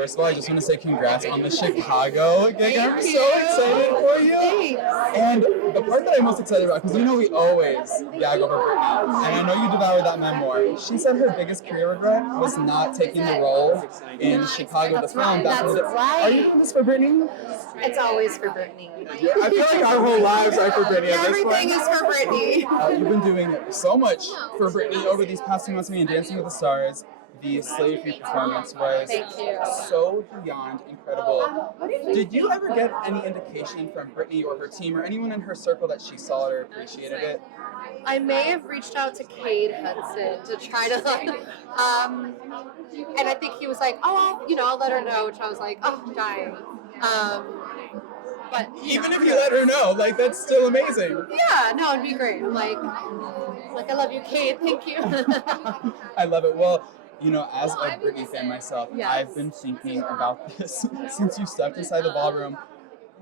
First of all, I just want to say congrats on the Chicago gig. I'm so excited for you. And the part that I'm most excited about, because we always gag over Brittany, and I know you devoured that memoir. She said her biggest career regret was not taking the role in Chicago the film. That's right. Are you doing this for Brittany? It's always for Brittany. I feel like our whole lives are for Brittany at this point. Everything is for Brittany. You've been doing so much for Brittany over these past 2 months. I mean, Dancing with the Stars. The Slave Free performance was so beyond incredible. Did you ever get any indication from Brittany or her team or anyone in her circle that she saw it or appreciated it? I may have reached out to Cade Hudson to try to, and I think he was like, oh, I'll let her know, which I was like, oh, dying. But even if you let her know, like, that's still amazing. Yeah, no, it'd be great. I'm like, I love you, Cade. Thank you. I love it. Well, as a Britney fan myself, I've been thinking about this since you stepped inside the ballroom.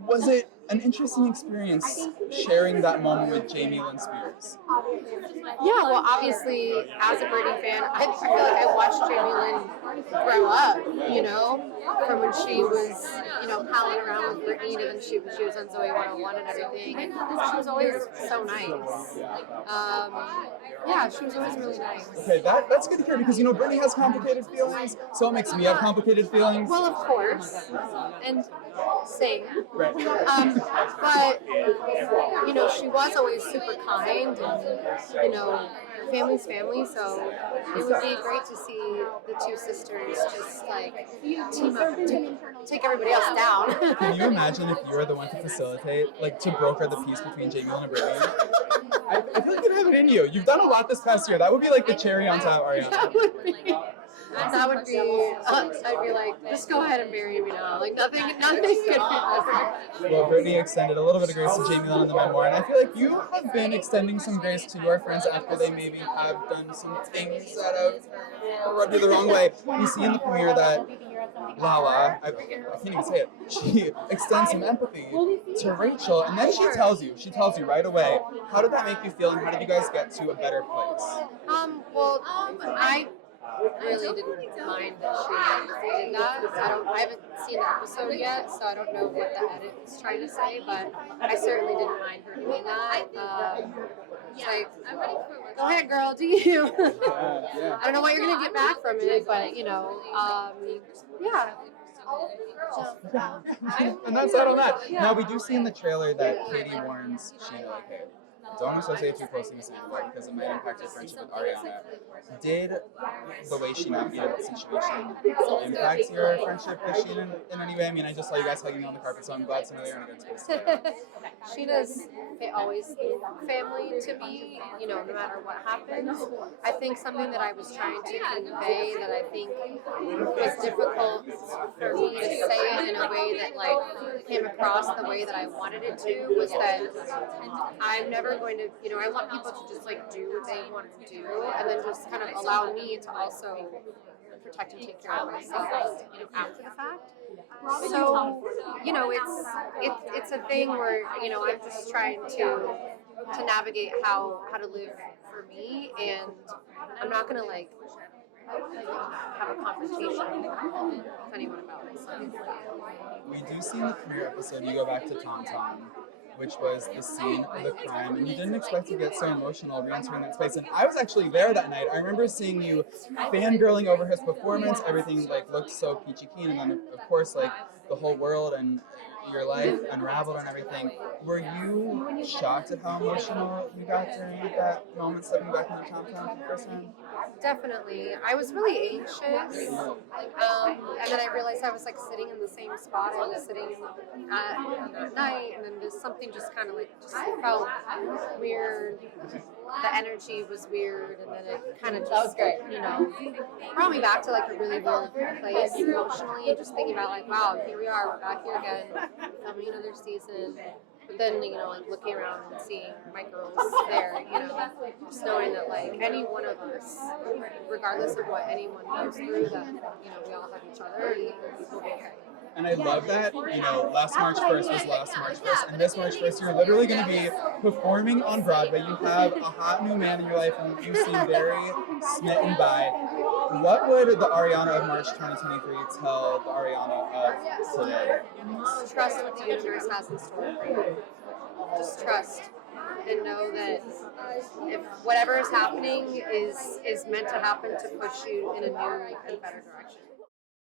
Was it an interesting experience sharing that moment with Lynn Spears? Yeah, well, obviously, as a Britney fan, I feel like I watched Lynn grow up, from when she was, palling around with Brittany, and then she was on Zoe 101 and everything, and she was always so nice. Yeah, she was always really nice. Okay, that's good to hear, because, Brittany has complicated feelings, so it makes me have complicated feelings. Well, of course, and same. Right. But, she was always super kind, and, family's family, so it would be great to see the two sisters just, team up and take everybody else down. Can you imagine if you were the one to facilitate, to broker the peace between Jamie and Brittany? I feel like you have it in you. You've done a lot this past year. That would be the cherry on top, Ariana. That would be, I'd be like, just go ahead and bury me now. Nothing could be better. Well, Brittany extended a little bit of grace to Jamie Lynn in the memoir, and I feel like you have been extending some grace to your friends after they maybe have done some things that have rubbed you the wrong way. You see in the premiere that Lala, I can't even say it, she extends some empathy to Rachel, and then she tells you right away. How did that make you feel, and how did you guys get to a better place? I really didn't mind that she did that. I haven't seen the episode yet, so I don't know what the edit is trying to say, but I certainly didn't mind her doing that. Go ahead, girl, do you? I don't know what you're going to get back from it, but, yeah. And that's that on that. Now, we do see in the trailer that Katie warns Sheena, okay, don't associate too closely with Sheena because it might impact your friendship with Ariana. Did the way she navigated the situation impact your friendship with Sheena in any way? I mean, I just saw you guys hugging on the carpet, so I'm glad to know you're in a good space. Sheena's always family to me, no matter what happens. I think something that I was trying to convey that I think was difficult for me to say it in a way that came across the way that I wanted it to was that I'm never going to, I want people to just do what they want to do and then just kind of allow me to also protect and take care of myself, after the fact. So, it's a thing where, I'm just trying to navigate how to live for me, and I'm not going to have a confrontation with anyone about myself. We do see in the premiere episode you go back to Tom Tom, which was the scene of the crime, and you didn't expect to get so emotional re-entering that space. And I was actually there that night. I remember seeing you fangirling over his performance. Everything looked so peachy keen, and then of course the whole world and your life unraveled and everything. Were you shocked at how emotional you got during that moment stepping back into Tom Tom for the first time? Definitely. I was really anxious, and then I realized I was sitting in the same spot I was sitting at that night, and then something just kind of just felt weird. The energy was weird, and then it kind of just, brought me back to a really real place emotionally, and just thinking about wow, here we are, we're back here again, filming another season. But then, looking around and seeing my girls there, just knowing that, any one of us, regardless of what anyone goes through, that, we all have each other and we'll be okay. And I love that, last March 1st was last March 1st, and this March 1st you're literally going to be performing on Broadway. You have a hot new man in your life and you seem very smitten by. What would the Ariana of March 2023 tell the Ariana of today? Trust what the universe has in store for you. Just trust and know that if whatever is happening is meant to happen to push you in a new and better direction.